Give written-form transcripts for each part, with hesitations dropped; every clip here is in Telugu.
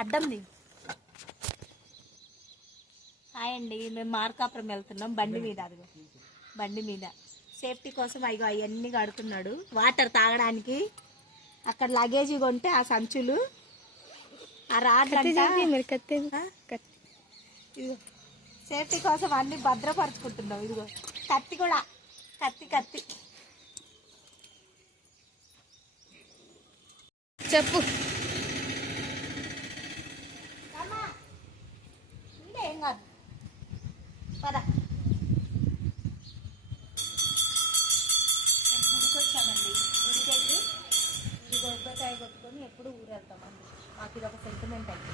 అడ్డంది. హాయ్ అండి, మేము మార్కాపురం వెళ్తున్నాం బండి మీద. అదిగో బండి మీద సేఫ్టీ కోసం అయ్యో అవన్నీ కడుతున్నాడు. వాటర్ తాగడానికి అక్కడ లగేజ్ కొంటే ఆ సంచులు ఆ రాడ్ సేఫ్టీ కోసం అన్ని భద్రపరుచుకుంటున్నాం. ఇదిగో కత్తి కూడా, కత్తి చెప్పు. ఏం కాదు పదా. గుడికి వచ్చామండి. గుడికి వెళ్ళి ఇది గొబ్బకాయ కొట్టుకొని ఎప్పుడు ఊరు వెళ్తామండి. మాకు ఇది ఒక సెంటిమెంట్ అయితే.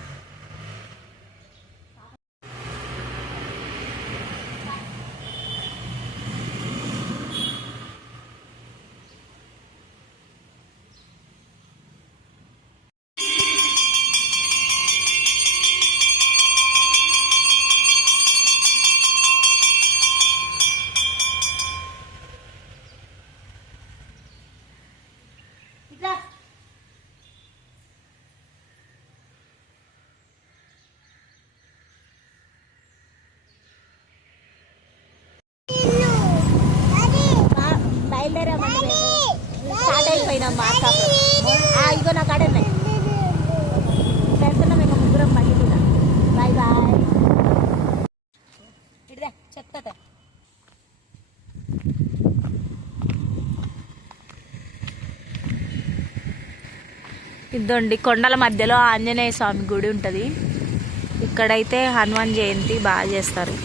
స్టార్ట్ అయిపోయినాం మార్కాపురం. ఇగో నా కాడ ఉన్నాయి. వెళ్తున్నాం ఇంకా ముగ్గురం బండి మీద. Bye bye. ఇదే చెప్తా. ఇదండి కొండల మధ్యలో ఆంజనేయ స్వామి గుడి ఉంటుంది. ఇక్కడైతే హనుమాన్ జయంతి బాగా చేస్తారు.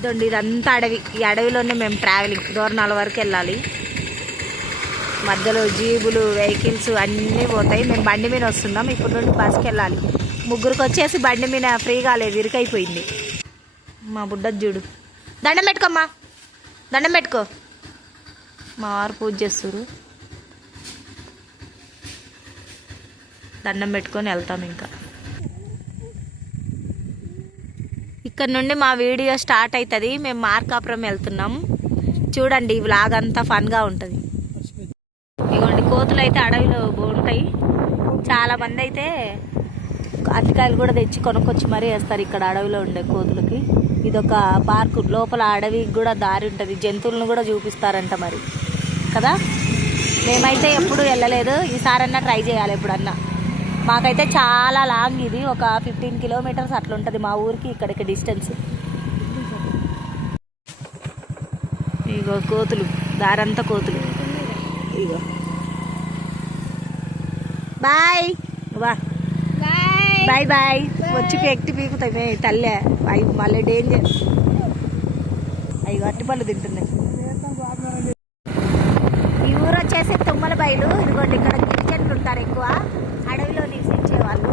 ఇదండి ఇదంతా అడవి. ఈ అడవిలోనే మేము ట్రావెలింగ్ దూరణాల వరకు వెళ్ళాలి. మధ్యలో జీబులు వెహికల్స్ అన్నీ పోతాయి. మేము బండి మీద వస్తున్నాం. ఇప్పుడు నుండి బస్కి వెళ్ళాలి. ముగ్గురికి వచ్చేసి బండి మీద ఫ్రీగా లేదు, ఇరుకైపోయింది. మా బుడ్డది చూడు. దండం పెట్టుకోమ్మా, దండం పెట్టుకో. మా వారు పూజ చేస్తారు. దండం పెట్టుకొని వెళ్తాం. ఇంకా ఇక్కడ నుండి మా వీడియో స్టార్ట్ అవుతుంది. మేము మార్కాపురం వెళ్తున్నాం. చూడండి ఈ వ్లాగ్ అంతా ఫన్గా ఉంటుంది. ఇదిగోండి కోతులు అయితే అడవిలో బాగుంటాయి. చాలామంది అయితే అరటికాయలు కూడా తెచ్చి కొనుక్కొచ్చి మరీ వేస్తారు ఇక్కడ అడవిలో ఉండే కోతులకి. ఇదొక పార్కు. లోపల అడవికి కూడా దారి ఉంటుంది. జంతువులను కూడా చూపిస్తారంట మరి కదా. మేమైతే ఎప్పుడు వెళ్ళలేదు. ఈసారన్నా ట్రై చేయాలి ఎప్పుడన్నా. మాకైతే చాలా లాంగ్ ఇది. ఒక 15 కిలోమీటర్స్ అట్లా ఉంటుంది మా ఊరికి ఇక్కడికి డిస్టెన్స్. ఇగో కోతులు, దారంతా కోతులు. ఇగో బాయ్ వా బాయ్ బాయ్. వచ్చి ఎక్కి పీకుతాయి తల్లే. అవి మళ్ళీ డేంజర్. అవి అట్టిపళ్ళు తింటున్నాయి. ఈ ఊరు వచ్చేసి తుమ్మల బయలు. ఇదిగోండి ఇక్కడ గిరిజనులు ఉంటారు ఎక్కువ, అడవిలో నివసించే వాళ్ళు.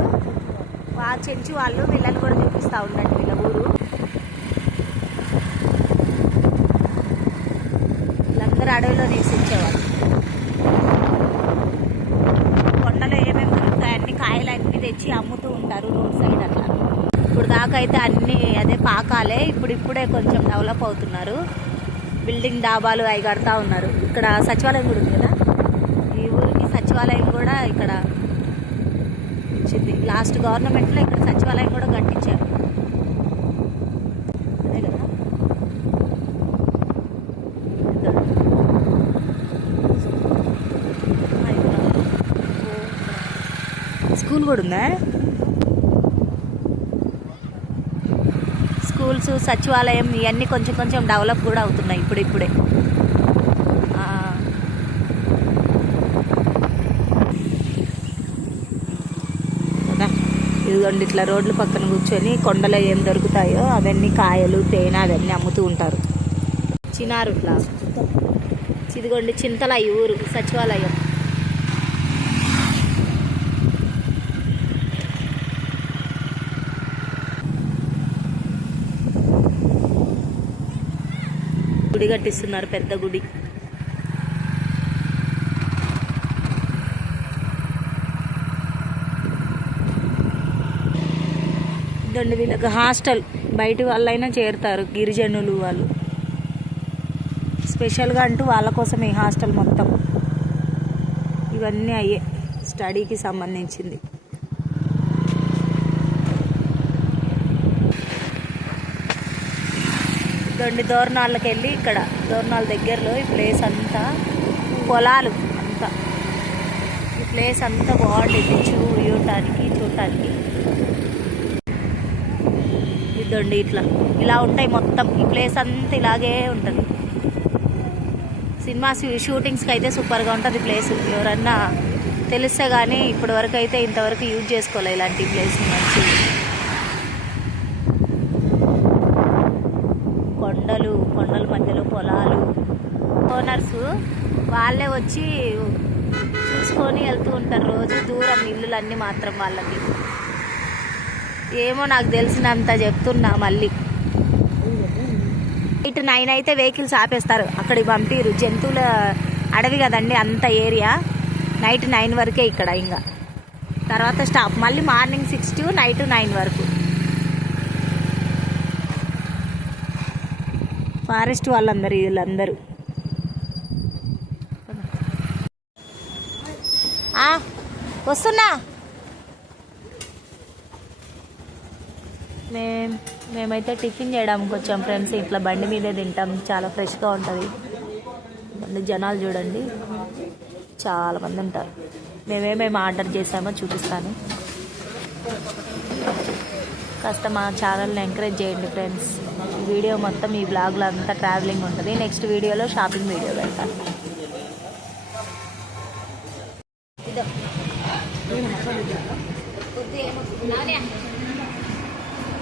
చెంచు వాళ్ళు. వీళ్ళని కూడా చూపిస్తూ ఉండండి వీళ్ళ ఊరు. వీళ్ళందరూ అడవిలో నివసించేవాళ్ళు. కొండలో ఏమేమి దొరుకుతాయి అన్ని కాయలు అన్నీ తెచ్చి అమ్ముతూ ఉంటారు రోడ్ సైడ్ అట్లా. ఇప్పుడు దాకా అయితే అన్నీ అదే పాకాలే. ఇప్పుడే కొంచెం డెవలప్ అవుతున్నారు. బిల్డింగ్ డాబాలు అవి కడతా ఉన్నారు. ఇక్కడ సచివాలయం కూడా ఉంది కదా. ఈ ఊరికి సచివాలయం కూడా ఇక్కడ వచ్చింది. లాస్ట్ గవర్నమెంట్లో ఇక్కడ సచివాలయం కూడా కట్టించారు. అదే కదా. స్కూల్ కూడా ఉందా. స్కూల్స్, సచివాలయం ఇవన్నీ కొంచెం కొంచెం డెవలప్ కూడా అవుతున్నాయి ఇప్పుడే. ఇదిగోండి ఇట్లా రోడ్ల పక్కన కూర్చొని కొండలో ఏం దొరుకుతాయో అవన్నీ కాయలు, తేనె అవన్నీ అమ్ముతూ ఉంటారు. చినారు ఇట్లా. ఇదిగోండి చింతల ఈ ఊరు సచివాలయం. గుడి కట్టిస్తున్నారు, పెద్ద గుడి. ఇదండి వీళ్ళకి హాస్టల్. బయట వాళ్ళైనా చేరుతారు గిరిజనులు వాళ్ళు. స్పెషల్గా అంటూ వాళ్ళ కోసమే హాస్టల్ మొత్తం. ఇవన్నీ అయ్యే. స్టడీకి సంబంధించింది. దోర్నాళ్ళకి వెళ్ళి ఇక్కడ దోర్నాల దగ్గరలో ఈ ప్లేస్ అంతా పొలాలు అంతా, ఈ ప్లేస్ అంతా బాగుండేది చూడటానికి. ఇదండి ఇలా ఉంటాయి మొత్తం, ఈ ప్లేస్ అంతా ఇలాగే ఉంటుంది. సినిమా షూటింగ్స్కి అయితే సూపర్గా ఉంటుంది ప్లేస్. ఎవరన్నా తెలిస్తే కానీ ఇప్పటివరకు అయితే ఇంతవరకు యూజ్ చేసుకోవాలి ఇలాంటి ప్లేస్. మంచి కొండల మధ్యలో పొలాలు. ఓనర్స్ వాళ్ళే వచ్చి చూసుకొని వెళ్తూ ఉంటారు రోజు. దూరం ఇల్లులన్నీ మాత్రం వాళ్ళకి. ఏమో నాకు తెలిసినంత చెప్తున్నా. మళ్ళీ 8, 9 అయితే వెహికల్స్ ఆపేస్తారు, అక్కడికి పంపిరు. జంతువుల అడవి కదండి అంత ఏరియా. నైట్ 9 వరకే ఇక్కడ, ఇంకా తర్వాత స్టాప్. మళ్ళీ మార్నింగ్ 6 to నైట్ 9 వరకు. ఫారెస్ట్ వాళ్ళందరూ వీళ్ళందరూ. వస్తున్నా. మేమైతే టిఫిన్ చేయడానికి వచ్చాం ఫ్రెండ్స్. ఇట్లా బండి మీదే తింటాం, చాలా ఫ్రెష్గా ఉంటుంది. జనాలు చూడండి చాలా మంది ఉంటారు. మేమేమేమి ఆర్డర్ చేసామో చూపిస్తాను. కాస్త మా ఛానల్ని ఎంకరేజ్ చేయండి ఫ్రెండ్స్. ఈ వీడియో మొత్తం ఈ బ్లాగ్లో అంతా ట్రావెలింగ్ ఉంటుంది. నెక్స్ట్ వీడియోలో షాపింగ్ వీడియో పెడతాను.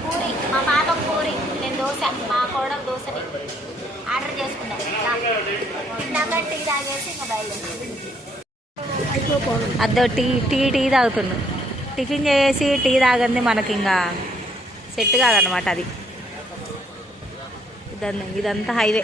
పూరి, మా పాపకు పూరి, నేను దోశ, మా కోడలు దోశని ఆర్డర్ చేసుకున్నాను. టీ తాగేసి ఇంకా బయలుదేరి అదో టీ తాగుతున్నాను. టిఫిన్ చేసి టీ తాగంది మనకి ఇంకా సెట్ కాదనమాట అది. ఇదంతా హైవే.